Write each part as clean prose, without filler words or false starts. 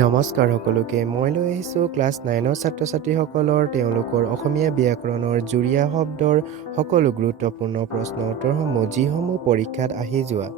নমস্কাৰ সকলোকে মই লৈ আহিছোঁ ক্লাছ 9ৰ ছাত্ৰ-ছাত্ৰীসকলৰ তেওঁলোকৰ অসমীয়া ব্যাকৰণৰ জুৰীয়া শব্দৰ সকলো গুৰুত্বপূৰ্ণ প্ৰশ্ন উত্তৰসমূহ যিসমূহ পৰীক্ষাত আহি যোৱা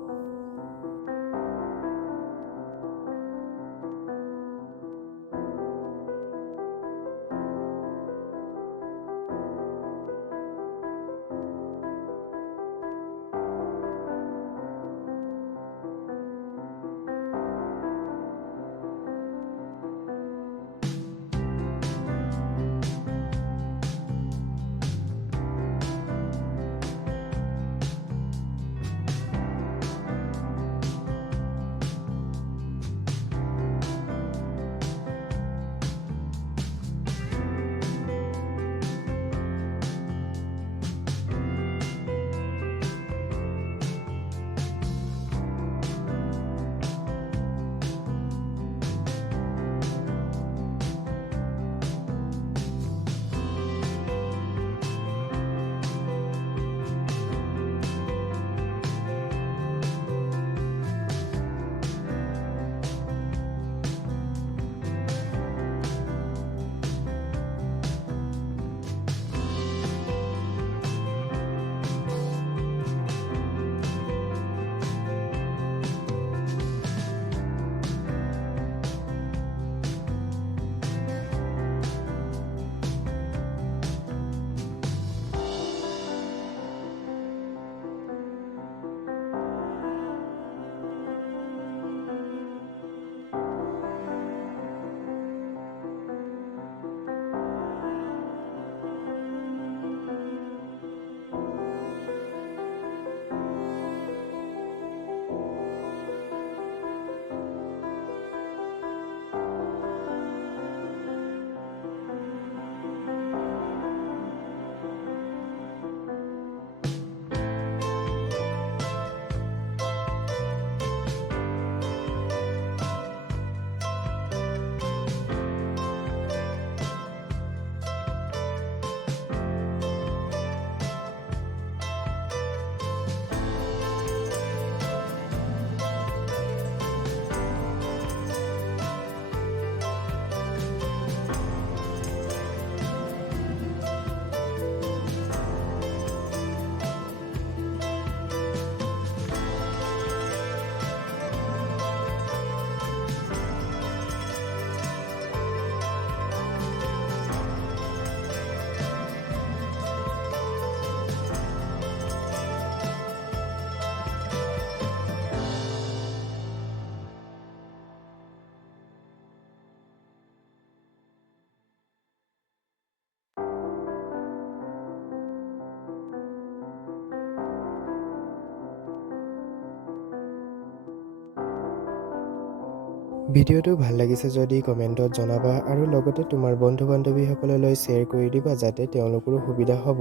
ভিডিঅ'টো ভাল লাগিছে যদি কমেণ্টত জনাবা আৰু লগতে তোমাৰ বন্ধু-বান্ধৱীসকললৈ শ্বেয়াৰ কৰি দিবা যাতে তেওঁলোকৰো সুবিধা হ'ব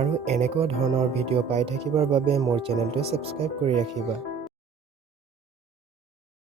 আৰু এনেকুৱা ধৰণৰ ভিডিঅ' পাই থাকিবৰ বাবে মোৰ চেনেলটো ছাবস্ক্ৰাইব কৰি ৰাখিবা।